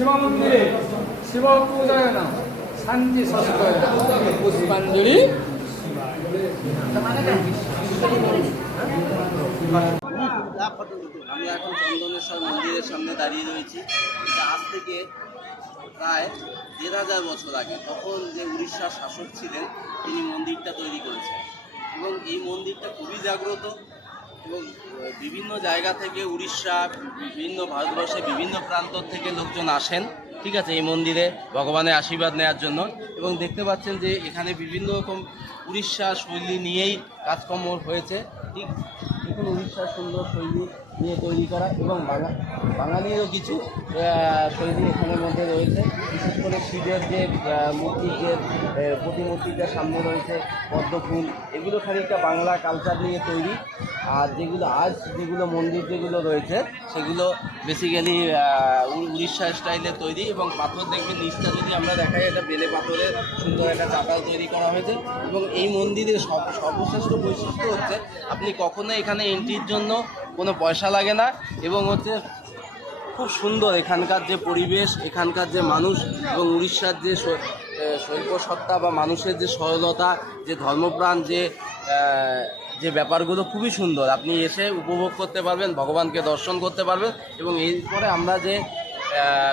শিবমন্দিরে শিব পূজয়ন শান্তি সস্তয় পুষ্পাঞ্জলি। আমি এখন চন্দনেশ্বর মন্দিরের সামনে দাঁড়িয়ে রয়েছি। এটা আজ থেকে প্রায় ১,৫০০ বছর আগে তখন যে উড়িষ্যার শাসক ছিলেন তিনি মন্দিরটা তৈরি করেছেন এবং এই মন্দিরটা খুবই জাগ্রত এবং বিভিন্ন জায়গা থেকে উড়িষ্যা, বিভিন্ন ভারতবর্ষের বিভিন্ন প্রান্ত থেকে লোকজন আসেন, ঠিক আছে, এই মন্দিরে ভগবানের আশীর্বাদ নেওয়ার জন্য। এবং দেখতে পাচ্ছেন যে এখানে বিভিন্ন রকম উড়িষ্যা শৈলী নিয়েই কাজকর্ম হয়েছে। ঠিক দেখুন, উড়িষ্যার সুন্দর শৈলী নিয়ে তৈরি করা এবং বাঙালিরও কিছু শৈলী এখানের মধ্যে রয়েছে। বিশেষ করে শিবের যে মূর্তির যে প্রতিমূর্তিটার সামনে রয়েছে পদ্মফুল, এগুলো খানিকটা বাংলা কালচার নিয়ে তৈরি। আর যেগুলো মন্দির যেগুলো রয়েছে সেগুলো বেসিক্যালি উড়িষ্যা স্টাইলে তৈরি এবং পাথর দেখবেন নিচটা যদি আমরা দেখাই, এটা বেলে পাথরের সুন্দর একটা চাতাল তৈরি করা হয়েছে। এবং এই মন্দিরের সর্বশ্রেষ্ঠ বৈশিষ্ট্য হচ্ছে আপনি কখনো এখানে এন্ট্রির জন্য কোনো পয়সা লাগে না এবং হচ্ছে খুব সুন্দর এখানকার যে পরিবেশ, এখানকার যে মানুষ এবং উড়িষ্যার যে শৈল্প সত্তা বা মানুষের যে সরলতা, যে ধর্মপ্রাণ, যে ব্যাপারগুলো খুবই সুন্দর। আপনি এসে উপভোগ করতে পারবেন, ভগবানকে দর্শন করতে পারবেন। এবং এরপরে আমরা যে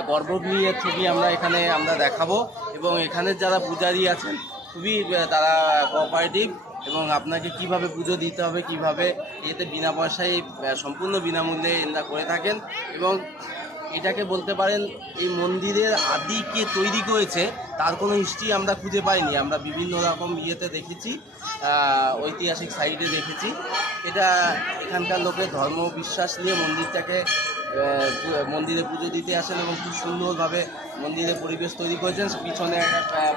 গর্ভগৃহের ছবি এখানে আমরা দেখাবো এবং এখানে যারা পূজারী আছেন খুবই তারা কোঅপারেটিভ এবং আপনাকে কিভাবে পুজো দিতে হবে, কিভাবে এতে বিনা পয়সায় সম্পূর্ণ বিনামূল্যে এরা করে থাকেন। এবং এটাকে বলতে পারেন এই মন্দিরের আদি কে তৈরি করেছে তার কোনো হিস্ট্রি আমরা খুঁজে পাইনি। আমরা বিভিন্ন রকম ইয়েতে দেখেছি, ঐতিহাসিক সাইটে দেখেছি। এটা এখানকার লোকের ধর্ম বিশ্বাস নিয়ে মন্দিরে পুজো দিতে আসেন এবং খুব সুন্দরভাবে মন্দিরের পরিবেশ তৈরি করেছেন। পিছনে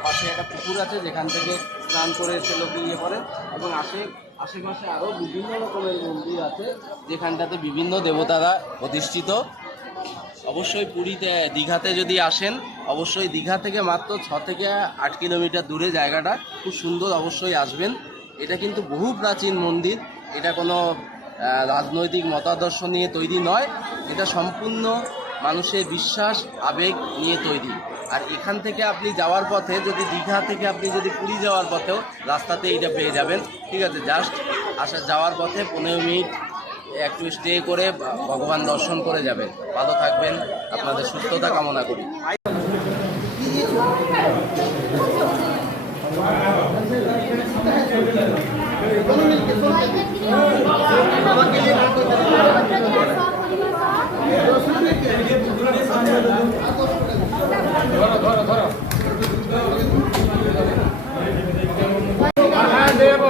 পাশে একটা পুকুর আছে যেখান থেকে স্নান করে এসে লোক ইয়ে করেন এবং আশেপাশে আরও বিভিন্ন রকমের মন্দির আছে যেখানটাতে বিভিন্ন দেবতারা প্রতিষ্ঠিত। অবশ্যই দীঘাতে যদি আসেন, অবশ্যই দীঘা থেকে মাত্র 6 থেকে 8 কিলোমিটার দূরে জায়গাটা, খুব সুন্দর, অবশ্যই আসবেন। এটা কিন্তু বহু প্রাচীন মন্দির, এটা কোনো রাজনৈতিক মতাদর্শ নিয়ে তৈরি নয়, এটা সম্পূর্ণ মানুষের বিশ্বাস আবেগ নিয়ে তৈরি। আর এখান থেকে আপনি যাওয়ার পথে যদি দীঘা থেকে আপনি যদি পুরী যাওয়ার পথেও রাস্তাতে এটা পেয়ে যাবেন, ঠিক আছে। জাস্ট যাওয়ার পথে 15 মিনিট একটু স্টে করে ভগবান দর্শন করে যাবেন। ভালো থাকবেন, আপনাদের সুস্থতা কামনা করি। মহাদেব